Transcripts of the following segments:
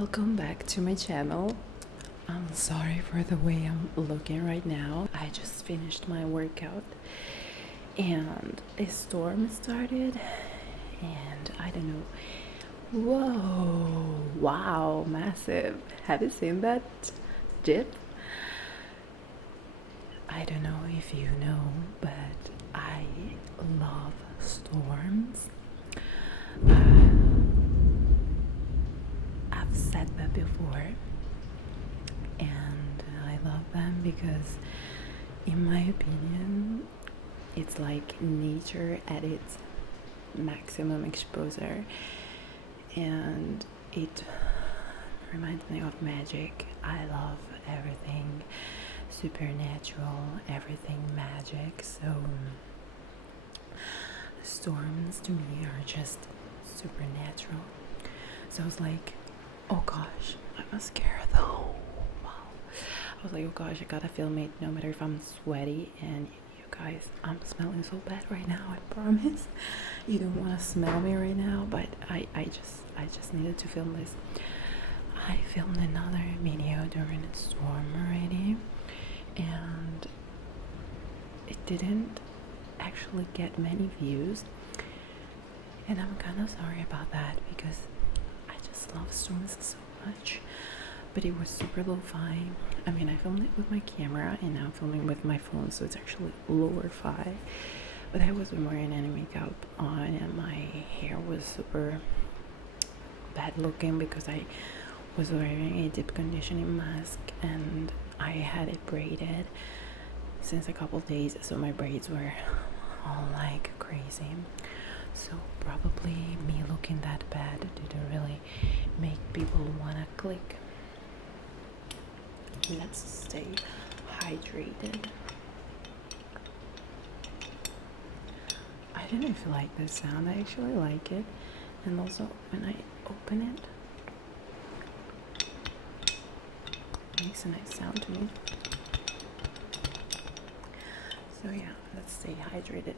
Welcome back to my channel. I'm sorry for the way I'm looking right now. I just finished my workout and a storm started and I don't know. Whoa, wow, massive. Have you seen that dip? I don't know if you know, but I love storms. I've said that before, and I love them because, in my opinion, it's like nature at its maximum exposure, and it reminds me of magic. I love everything supernatural, everything magic, so storms to me are just supernatural. So I was like, oh gosh, I'm scared though. Wow. I was like, oh gosh, I gotta film it no matter if I'm sweaty. And you guys, I'm smelling so bad right now, I promise. You don't want to smell me right now, but I just needed to film this. I filmed another video during the storm already, and it didn't actually get many views, and I'm kind of sorry about that because I just love storms so much. But it was super lo-fi. I mean, I filmed it with my camera and now I'm filming with my phone, so it's actually lower-fi. But I wasn't wearing any makeup on and my hair was super bad looking because I was wearing a deep conditioning mask and I had it braided since a couple days, so my braids were all like crazy. So probably me looking that bad didn't really make people wanna click. Let's stay hydrated. I don't know if you like this sound. I actually like it, and also when I open it makes a nice sound to me. So yeah, let's stay hydrated.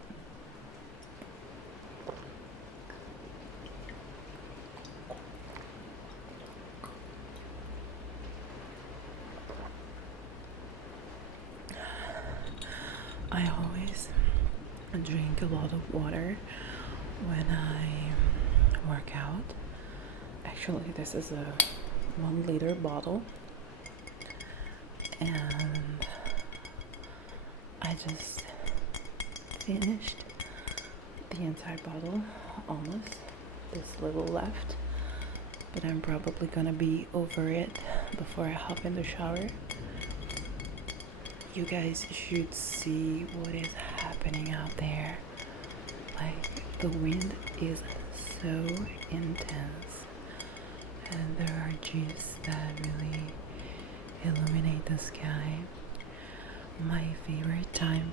I always drink a lot of water when I work out. Actually, this is a 1 liter bottle, and I just finished the entire bottle almost. There's little left, but I'm probably gonna be over it before I hop in the shower. You guys should see what is happening out there. Like, the wind is so intense and there are gifs that really illuminate the sky. My favorite time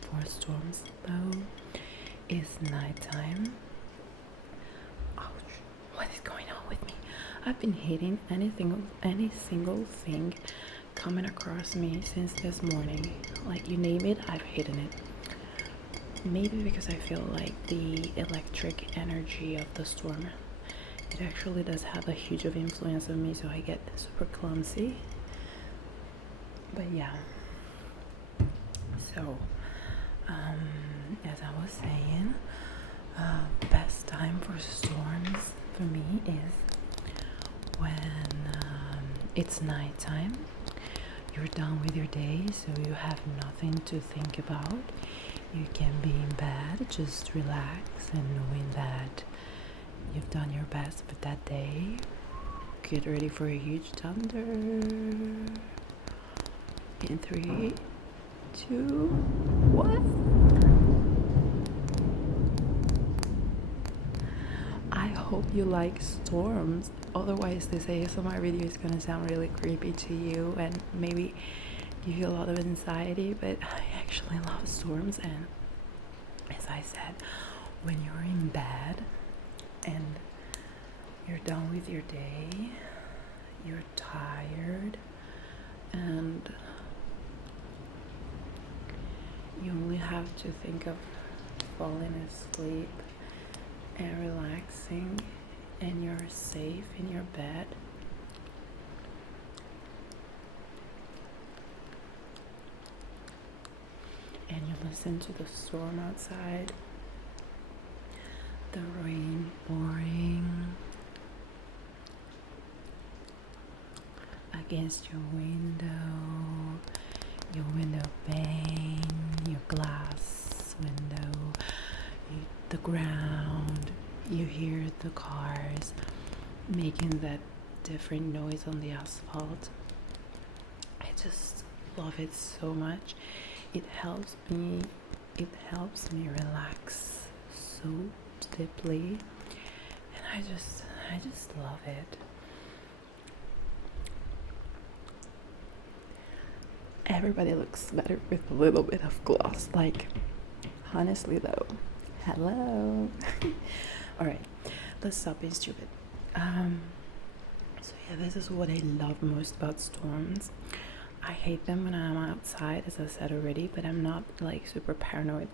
for storms though is nighttime. Ouch, what is going on with me? I've been hating any single thing coming across me since this morning. Like, you name it, I've hidden it. Maybe because I feel like the electric energy of the storm, it actually does have a huge of influence on me, so I get super clumsy. But yeah, so as I was saying, best time for storms for me is when it's nighttime. You're done with your day, so you have nothing to think about. You can be in bed, just relax and knowing that you've done your best for that day. Get ready for a huge thunder. In 3, 2, what? I hope you like storms. Otherwise, this ASMR video is gonna sound really creepy to you and maybe give you a lot of anxiety, but I actually love storms. And as I said, when you're in bed and you're done with your day, you're tired, and you only have to think of falling asleep and relaxing and you're safe in your bed. And you listen to the storm outside, the rain pouring against your window pane, your glass window, the ground. You hear the cars making that different noise on the asphalt. I just love it so much. It helps me relax so deeply, and I just love it. Everybody looks better with a little bit of gloss, like, honestly though. Hello. All right, let's stop being stupid. So yeah, this is what I love most about storms. I hate them when I'm outside, as I said already, but I'm not like super paranoid,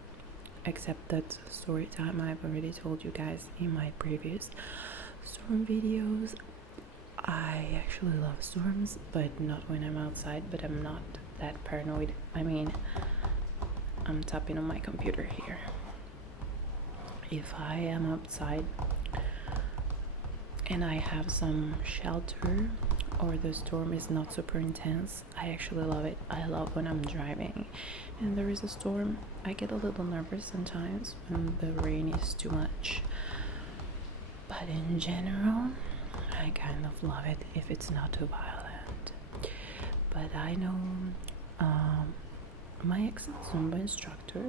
except that story time I've already told you guys in my previous storm videos. I actually love storms, but not when I'm outside, but I'm not that paranoid. I mean, I'm tapping on my computer here. If I am outside and I have some shelter, or the storm is not super intense, I actually love it. I love when I'm driving and there is a storm. I get a little nervous sometimes when the rain is too much, but in general I kind of love it if it's not too violent. But I know my ex-Zumba instructor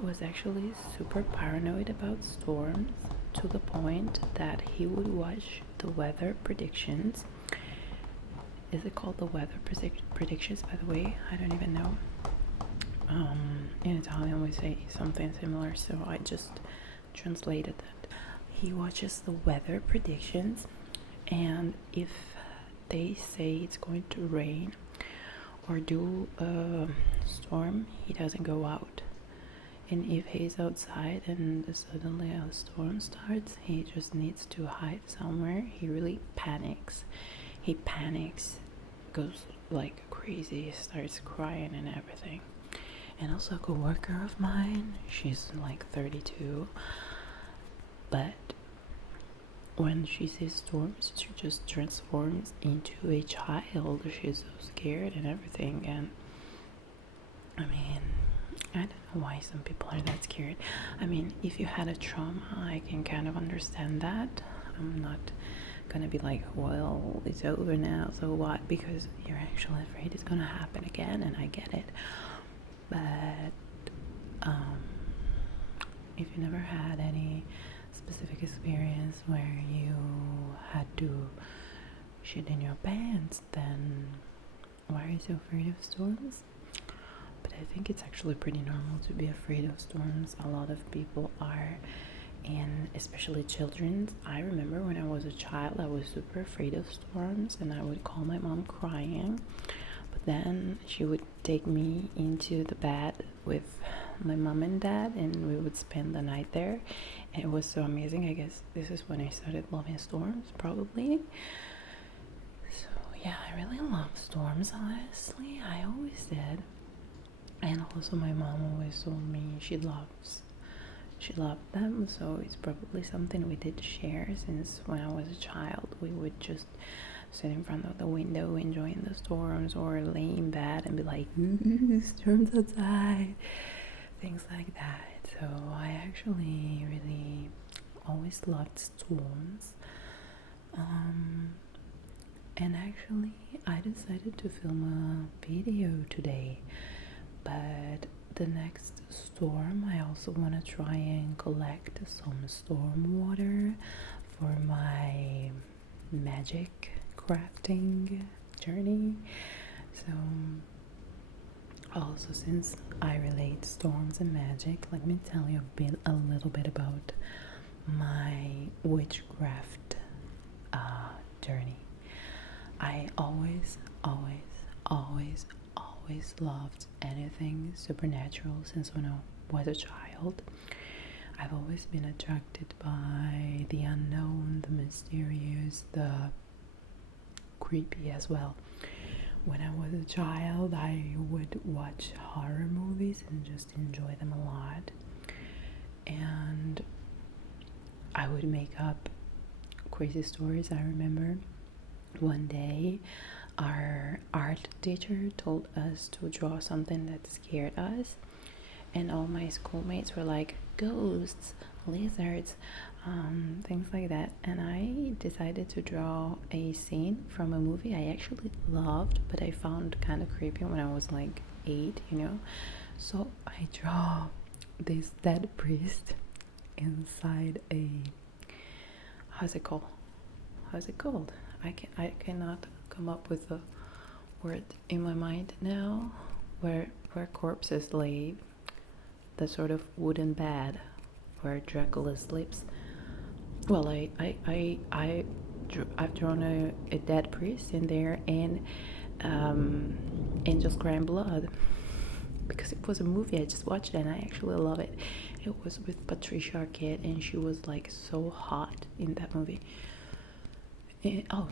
was actually super paranoid about storms, to the point that he would watch the weather predictions. Is it called the weather predictions, by the way? I don't even know. In Italian we say something similar, so I just translated that. He watches the weather predictions, and if they say it's going to rain or do a storm, he doesn't go out. And if he's outside and suddenly a storm starts, he just needs to hide somewhere. He really panics. He panics, goes like crazy, starts crying and everything. And also a co-worker of mine, she's like 32, but when she sees storms, she just transforms into a child. She's so scared and everything. And I mean, I don't know why some people are that scared. I mean, if you had a trauma, I can kind of understand that. I'm not gonna be like, well, it's over now, so what? Because you're actually afraid it's gonna happen again, and I get it. But if you never had any specific experience where you had to shit in your pants, then why are you so afraid of storms? But I think it's actually pretty normal to be afraid of storms. A lot of people are, and especially children. I remember when I was a child, I was super afraid of storms, and I would call my mom crying, but then she would take me into the bed with my mom and dad, and we would spend the night there, and it was so amazing. I guess this is when I started loving storms, probably. So yeah, I really love storms, honestly. I always did. And also my mom always told me she loved them, so it's probably something we did share, since when I was a child we would just sit in front of the window enjoying the storms, or lay in bed and be like, ooh, storms outside, things like that. So I actually really always loved storms. And actually I decided to film a video today, but the next storm I also want to try and collect some storm water for my magic crafting journey. So also, since I relate storms and magic, let me tell you a little bit about my witchcraft journey. I always loved anything supernatural since when I was a child. I've always been attracted by the unknown, the mysterious, the creepy as well. When I was a child, I would watch horror movies and just enjoy them a lot. And I would make up crazy stories. I remember one day our art teacher told us to draw something that scared us, and all my schoolmates were like, ghosts, lizards, things like that. And I decided to draw a scene from a movie I actually loved, but I found kind of creepy when I was like 8, So I draw this dead priest inside a, how's it called? I cannot come up with a word in my mind now. Where corpses lay, the sort of wooden bed where Dracula sleeps. Well, I've drawn a dead priest in there, and angels crying blood, because it was a movie I just watched and I actually love it. It was with Patricia Arquette, and she was like so hot in that movie.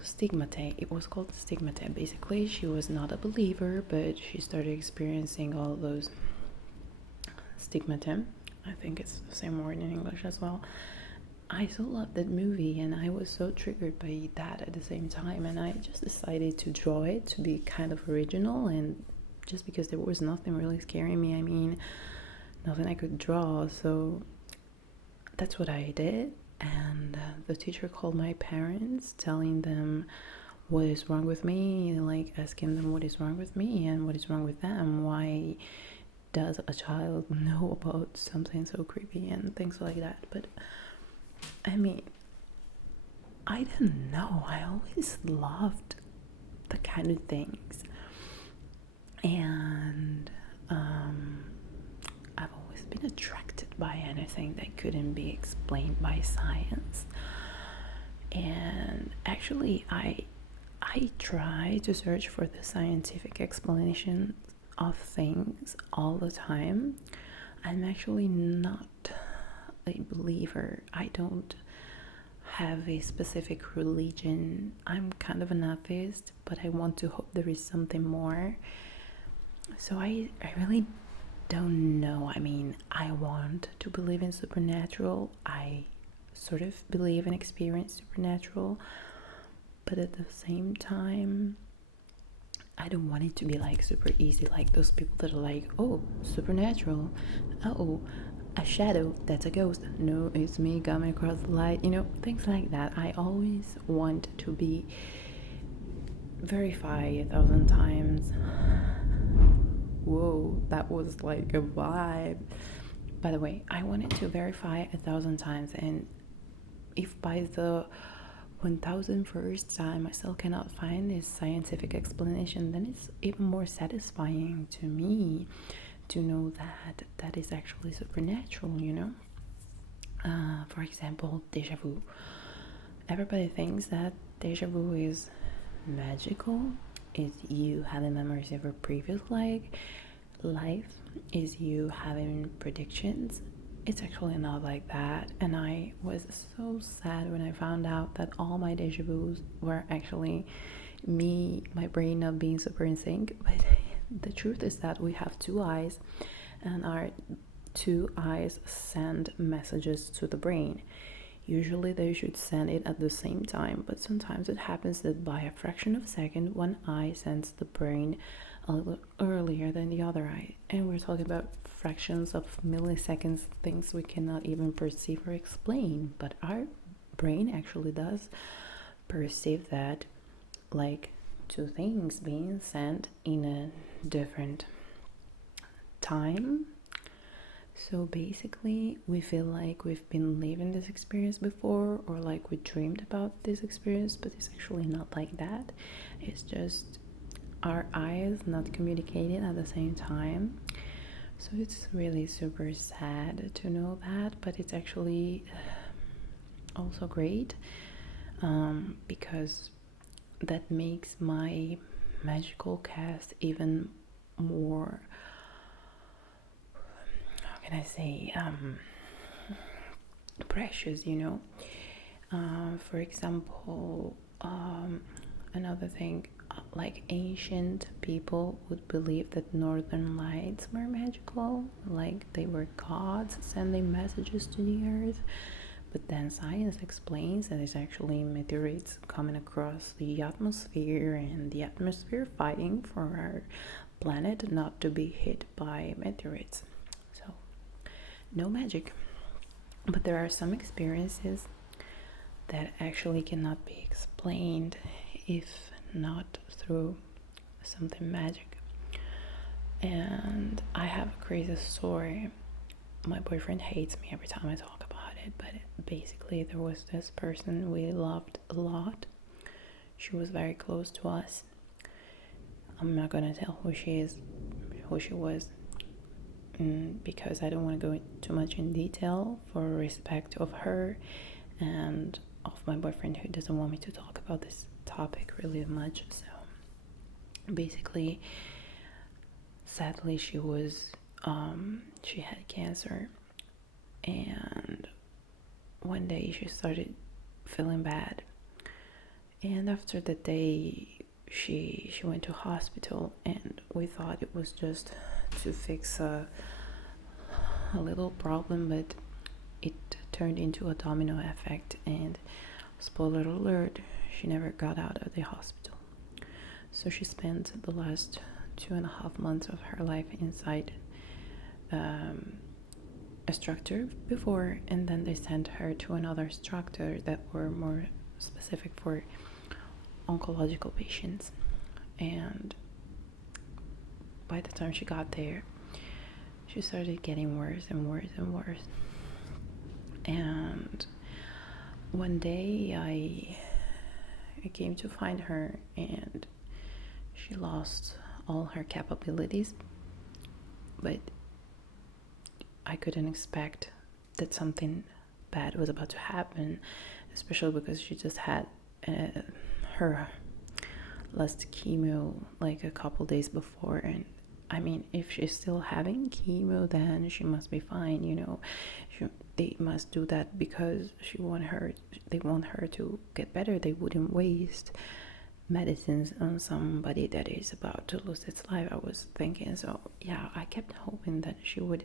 Stigmata. It was called Stigmata. Basically, she was not a believer, but she started experiencing all those stigmata. I think it's the same word in English as well. I so loved that movie, and I was so triggered by that at the same time, and I just decided to draw it to be kind of original, and just because there was nothing really scaring me, I mean, nothing I could draw, so that's what I did. And the teacher called my parents, telling them what is wrong with me, like asking them what is wrong with me and what is wrong with them. Why does a child know about something so creepy and things like that? But I mean, I don't know. I always loved the kind of things, and I've always been attracted by anything that couldn't be explained by science. And actually, I try to search for the scientific explanation of things all the time. I'm actually not a believer. I don't have a specific religion. I'm kind of an atheist, but I want to hope there is something more. So I really don't know. I mean, I want to believe in supernatural. I sort of believe and experience supernatural, but at the same time, I don't want it to be like super easy, like those people that are like, oh, supernatural, oh, a shadow, that's a ghost, no, it's me coming across the light, things like that. I always want to be verified 1,000 times. Whoa, that was like a vibe. By the way, I wanted to verify 1,000 times, and if by the 1,001st time I still cannot find this scientific explanation, then it's even more satisfying to me to know that that is actually supernatural, For example, deja vu. Everybody thinks that deja vu is magical, is you having memories of a previous life, is you having predictions. It's actually not like that, and I was so sad when I found out that all my deja vus were actually me, my brain not being super in sync. But the truth is that we have two eyes, and our two eyes send messages to the brain. Usually they should send it at the same time, but sometimes it happens that by a fraction of a second, one eye sends the brain a little earlier than the other eye. And we're talking about fractions of milliseconds, things we cannot even perceive or explain, but our brain actually does perceive that, like two things being sent in a different time. So basically, we feel like we've been living this experience before, or like we dreamed about this experience, but it's actually not like that. It's just our eyes not communicating at the same time. So it's really super sad to know that, but it's actually also great, because that makes my magical cast even more, how can I say, precious, for example, another thing, like ancient people would believe that northern lights were magical, like they were gods sending messages to the earth. But then science explains that it's actually meteorites coming across the atmosphere, and the atmosphere fighting for our planet not to be hit by meteorites. So, no magic. But there are some experiences that actually cannot be explained if not through something magic. And I have a crazy story. My boyfriend hates me every time I talk about it, but basically there was this person we loved a lot. She was very close to us. I'm not gonna tell who she was, because I don't want to go too much in detail for respect of her and of my boyfriend, who doesn't want me to talk about this topic really much. So basically, sadly, she had cancer, and one day she started feeling bad, and after the day she went to hospital, and we thought it was just to fix a little problem, but it turned into a domino effect, and spoiler alert, she never got out of the hospital. So she spent the last 2.5 months of her life inside a structure before, and then they sent her to another structure that were more specific for oncological patients. And by the time she got there, she started getting worse and worse and worse. And one day I came to find her, and she lost all her capabilities, but I couldn't expect that something bad was about to happen, especially because she just had her last chemo like a couple days before. And I mean, if she's still having chemo, then she must be fine, they must do that because they want her to get better. They wouldn't waste medicines on somebody that is about to lose its life, I was thinking. So yeah, I kept hoping that she would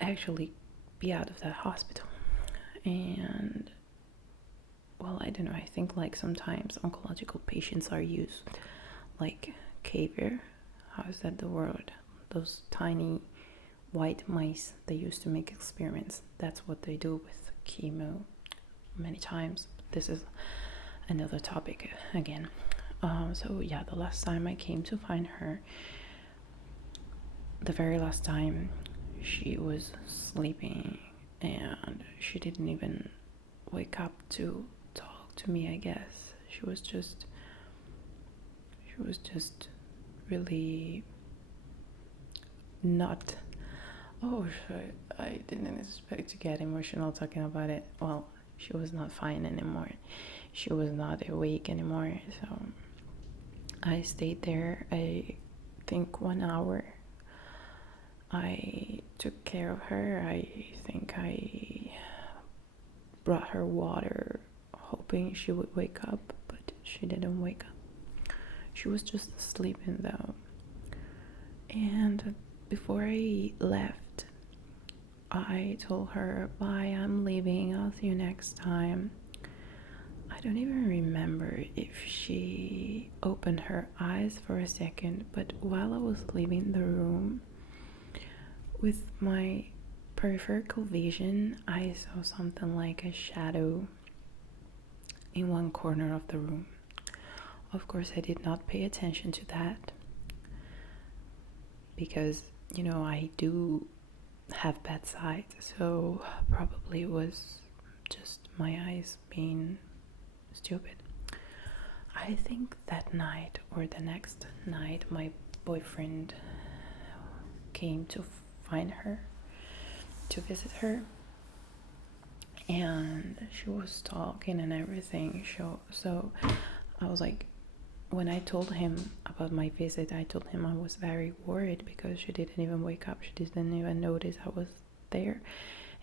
actually be out of that hospital. And well, I don't know, I think like sometimes oncological patients are used like caviar. How is that the word? Those tiny white mice they used to make experiments. That's what they do with chemo many times. This is another topic again. So yeah, the last time I came to find her, the very last time, she was sleeping, and she didn't even wake up to talk to me, I guess. She was just really not. Oh shit, I didn't expect to get emotional talking about it. Well, she was not fine anymore. She was not awake anymore. So I stayed there, I think 1 hour. I took care of her. I think I brought her water, hoping she would wake up, but she didn't wake up. She was just sleeping though. And before I left, I told her, bye, I'm leaving, I'll see you next time. I don't even remember if she opened her eyes for a second, but while I was leaving the room, with my peripheral vision, I saw something like a shadow in one corner of the room. Of course, I did not pay attention to that because, I do have bad sight, so probably it was just my eyes being stupid. I think that night or the next night, my boyfriend came to find her, to visit her, and she was talking and everything. So I was like, when I told him about my visit, I told him I was very worried because she didn't even wake up. She didn't even notice I was there.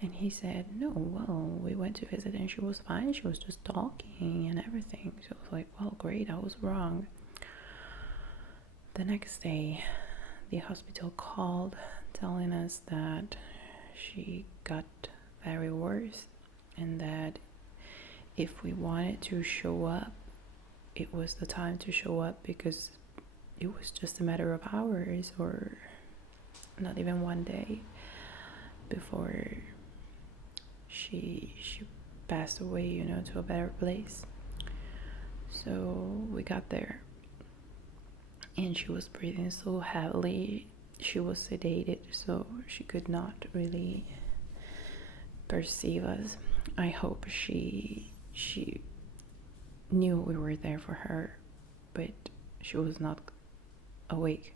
And he said, no, well, we went to visit and she was fine. She was just talking and everything. So I was like, well, great, I was wrong. The next day, the hospital called telling us that she got very worse and that if we wanted to show up, it was the time to show up, because it was just a matter of hours, or not even one day, before she passed away, you know, to a better place. So we got there and she was breathing so heavily. She was sedated, so she could not really perceive us. I hope she knew we were there for her, but she was not awake.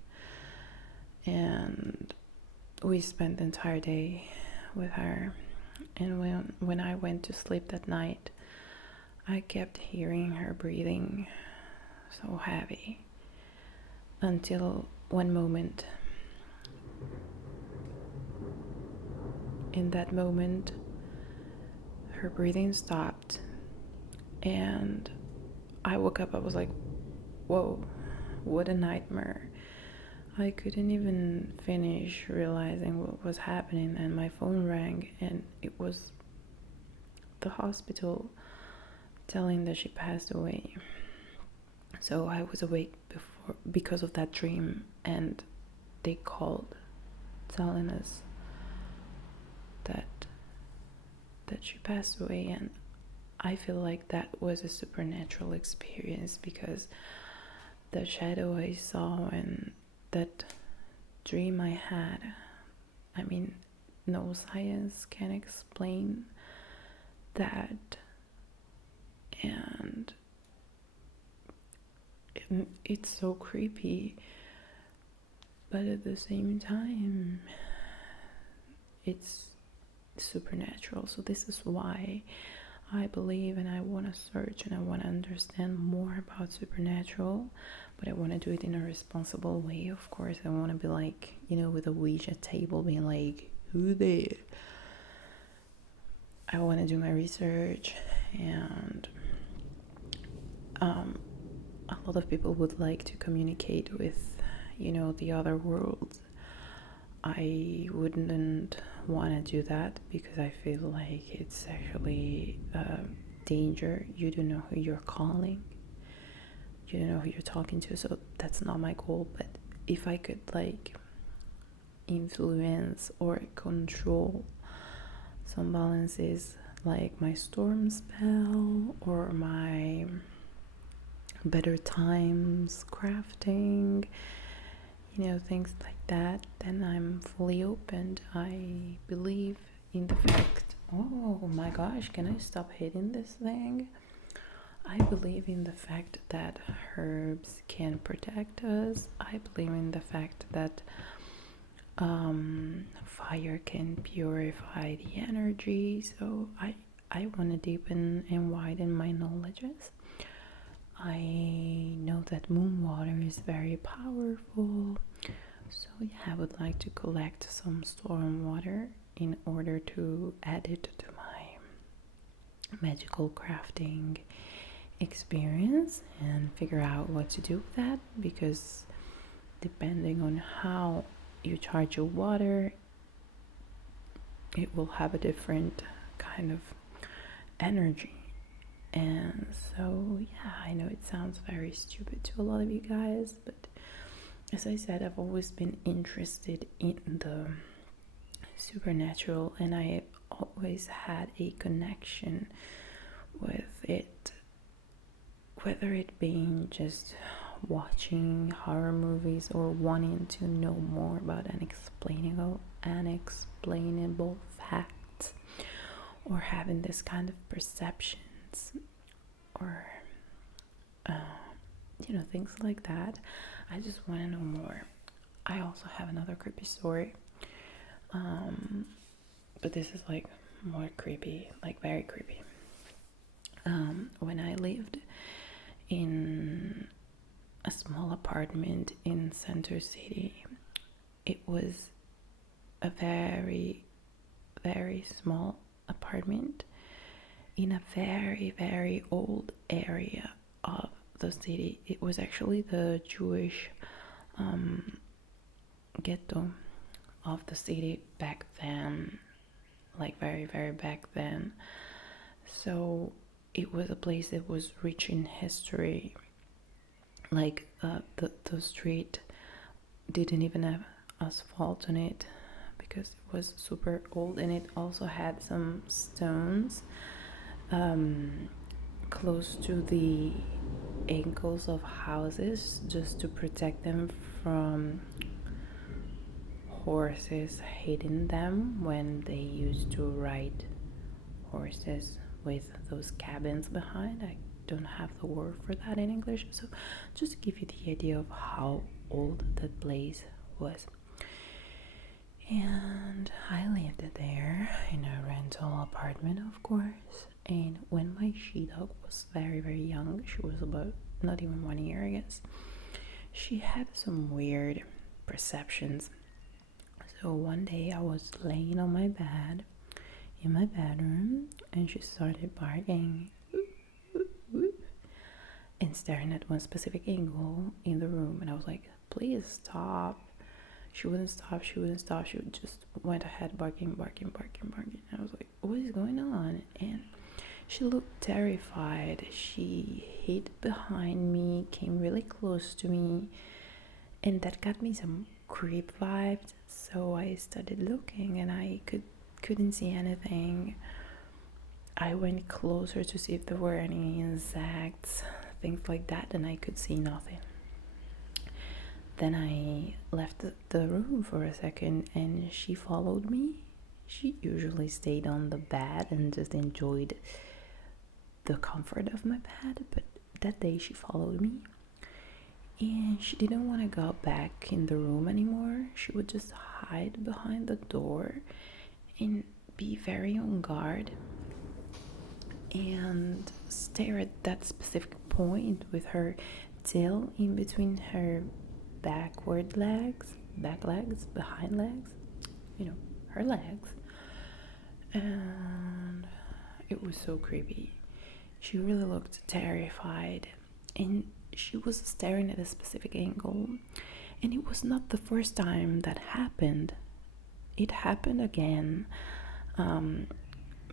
And we spent the entire day with her. And when I went to sleep that night, I kept hearing her breathing so heavy, until one moment. In that moment, her breathing stopped and I woke up. I was like, whoa, what a nightmare. I couldn't even finish realizing what was happening, and my phone rang, and it was the hospital telling that she passed away. So I was awake because of that dream, and they called telling us that she passed away. And I feel like that was a supernatural experience, because the shadow I saw and that dream I had, I mean, no science can explain that. And it's so creepy, but at the same time it's supernatural. So this is why I believe, and I want to search and I want to understand more about supernatural, but I want to do it in a responsible way. Of course, I want to be like, you know, with a Ouija table being like, who there? I want to do my research, and a lot of people would like to communicate with, you know, the other world. I wouldn't want to do that, because I feel like it's actually danger. You don't know who you're calling, you don't know who you're talking to, so that's not my goal. But if I could like influence or control some balances, like my storm spell or my better times crafting, you know, things like that, then I'm fully opened. I believe in the fact, oh my gosh, can I stop hitting this thing? I believe in the fact that herbs can protect us. I believe in the fact that fire can purify the energy. So I want to deepen and widen my knowledges. I know that moon water is very powerful, so yeah, I would like to collect some storm water in order to add it to my magical crafting experience and figure out what to do with that, because depending on how you charge your water, it will have a different kind of energy. And so yeah, I know it sounds very stupid to a lot of you guys, but as I said, I've always been interested in the supernatural, and I always had a connection with it, whether it being just watching horror movies or wanting to know more about unexplainable facts, or having this kind of perceptions, or you know, things like that. I just want to know more. I also have another creepy story, but this is like more creepy, like very creepy. When I lived in a small apartment in Center City, it was a very very small apartment in a very, very old area of the city. It was actually the Jewish ghetto of the city back then, like very, very back then. So it was a place that was rich in history. Like the street didn't even have asphalt on it because it was super old, and it also had some stones close to the ankles of houses just to protect them from horses hitting them when they used to ride horses with those cabins behind. I don't have the word for that in English, so just to give you the idea of how old that place was. And I lived there in a rental apartment, of course. And when my she-dog was very, very young, she was about not even 1 year, I guess, she had some weird perceptions. So one day I was laying on my bed in my bedroom, and she started barking and staring at one specific angle in the room, and I was like, please stop. She wouldn't stop. She just went ahead barking. And I was like, what is going on? And she looked terrified. She hid behind me, came really close to me, and that got me some creep vibes. So I started looking, and I couldn't see anything. I went closer to see if there were any insects, things like that, and I could see nothing. Then I left the room for a second, and she followed me. She usually stayed on the bed and just enjoyed the comfort of my bed, but that day she followed me, and she didn't want to go back in the room anymore. She would just hide behind the door and be very on guard and stare at that specific point with her tail in between her back legs, behind legs, her legs. And it was so creepy. She really looked terrified, and she was staring at a specific angle. And it was not the first time that happened. It happened again,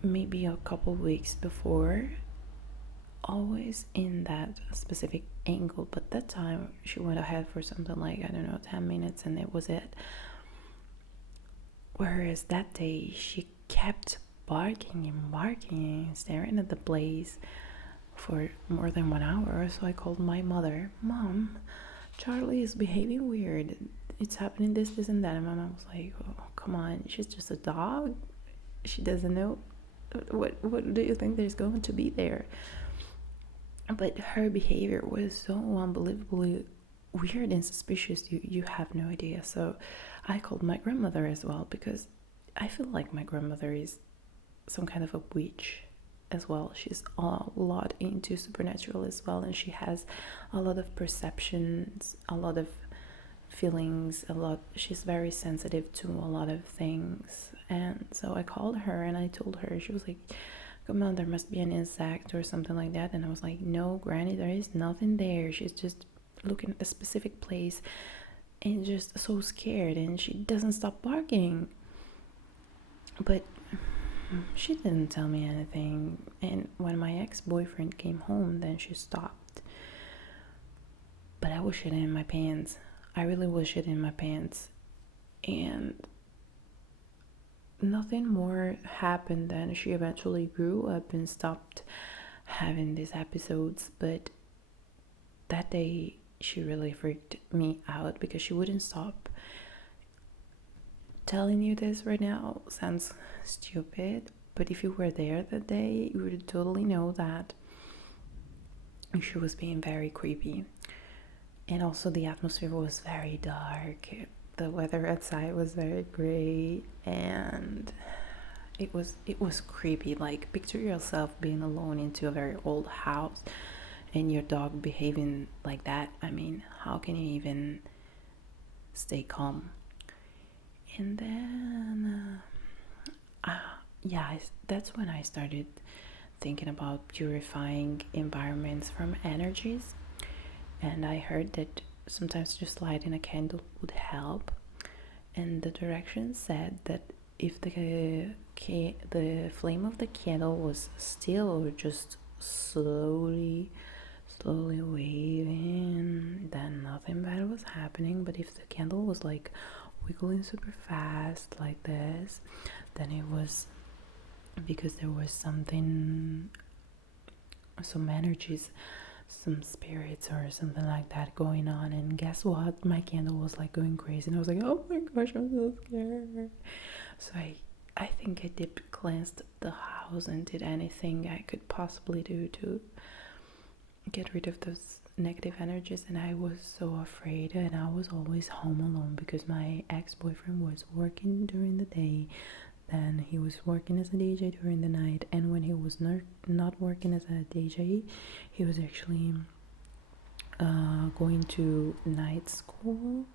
maybe a couple weeks before, always in that specific angle, but that time she went ahead for something like, 10 minutes, and it was it. Whereas that day she kept barking and staring at the place for more than 1 hour. So I called my mother. Mom, Charlie is behaving weird, it's happening this and that. And my mom was like, oh, come on, she's just a dog, she doesn't know. What do you think there's going to be there? But her behavior was so unbelievably weird and suspicious, you have no idea. So I called my grandmother as well, because I feel like my grandmother is some kind of a witch as well. She's a lot into supernatural as well, and she has a lot of perceptions, a lot of feelings, she's very sensitive to a lot of things. And so I called her and I told her. She was like, come on, there must be an insect or something like that. And I was like, no, Granny, there is nothing there. She's just looking at a specific place and just so scared, and she doesn't stop barking. But she didn't tell me anything. And when my ex-boyfriend came home, then she stopped. But I was shitting in my pants. I really was shitting in my pants. And nothing more happened. Then she eventually grew up and stopped having these episodes. But that day she really freaked me out, because she wouldn't stop. Telling you this right now sounds stupid, but if you were there that day, you would totally know that she was being very creepy. And also the atmosphere was very dark. The weather outside was very gray, and it was creepy. Like, picture yourself being alone into a very old house and your dog behaving like that. I mean, how can you even stay calm? And then yeah, that's when I started thinking about purifying environments from energies. And I heard that sometimes just lighting a candle would help. And the directions said that if the flame of the candle was still or just slowly waving, then nothing bad was happening. But if the candle was like wiggling super fast like this, then it was because there was something, some energies, some spirits or something like that going on. And guess what, my candle was like going crazy, and I was like, oh my gosh, I'm so scared. So I think I deep cleansed the house and did anything I could possibly do to get rid of those negative energies. And I was so afraid, and I was always home alone because my ex-boyfriend was working during the day, then he was working as a DJ during the night, and when he was not working as a DJ, he was actually going to night school,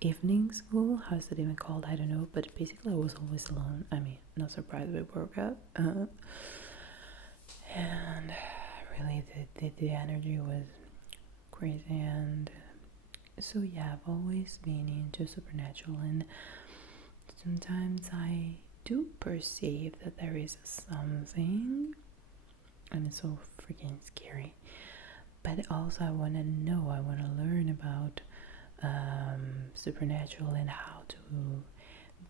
evening school, how's it even called, I don't know, but basically I was always alone. I mean, not surprised we broke up. And really the energy was crazy. And so yeah, I've always been into supernatural, and sometimes I do perceive that there is something, and it's so freaking scary. But also I want to know, I want to learn about supernatural and how to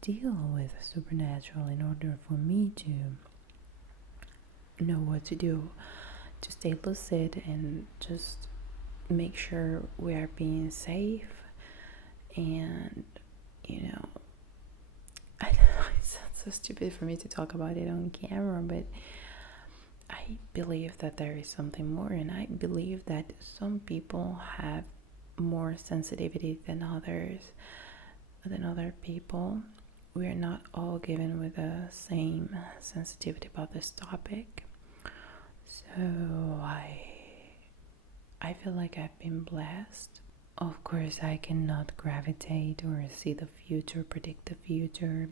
deal with supernatural in order for me to know what to do to stay lucid and just make sure we are being safe. And you know, I know it sounds so stupid for me to talk about it on camera, but I believe that there is something more, and I believe that some people have more sensitivity than other people. We are not all given with the same sensitivity about this topic. So I feel like I've been blessed. Of course, I cannot gravitate or see the future, predict the future,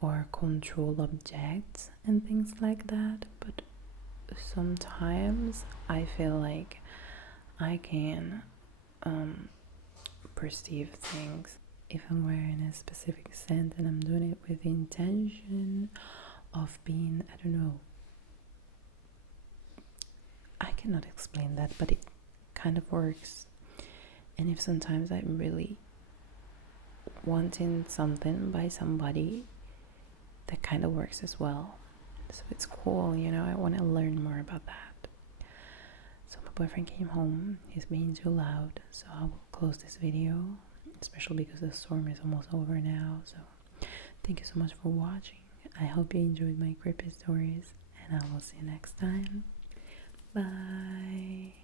or control objects and things like that, but sometimes I feel like I can perceive things if I'm wearing a specific scent and I'm doing it with the intention of being, I don't know, I cannot explain that, but it kind of works. And if sometimes I'm really wanting something by somebody, that kind of works as well. So it's cool, you know, I want to learn more about that. So my boyfriend came home, he's being too loud, so I will close this video, especially because the storm is almost over now. So thank you so much for watching. I hope you enjoyed my creepy stories, and I will see you next time. Bye.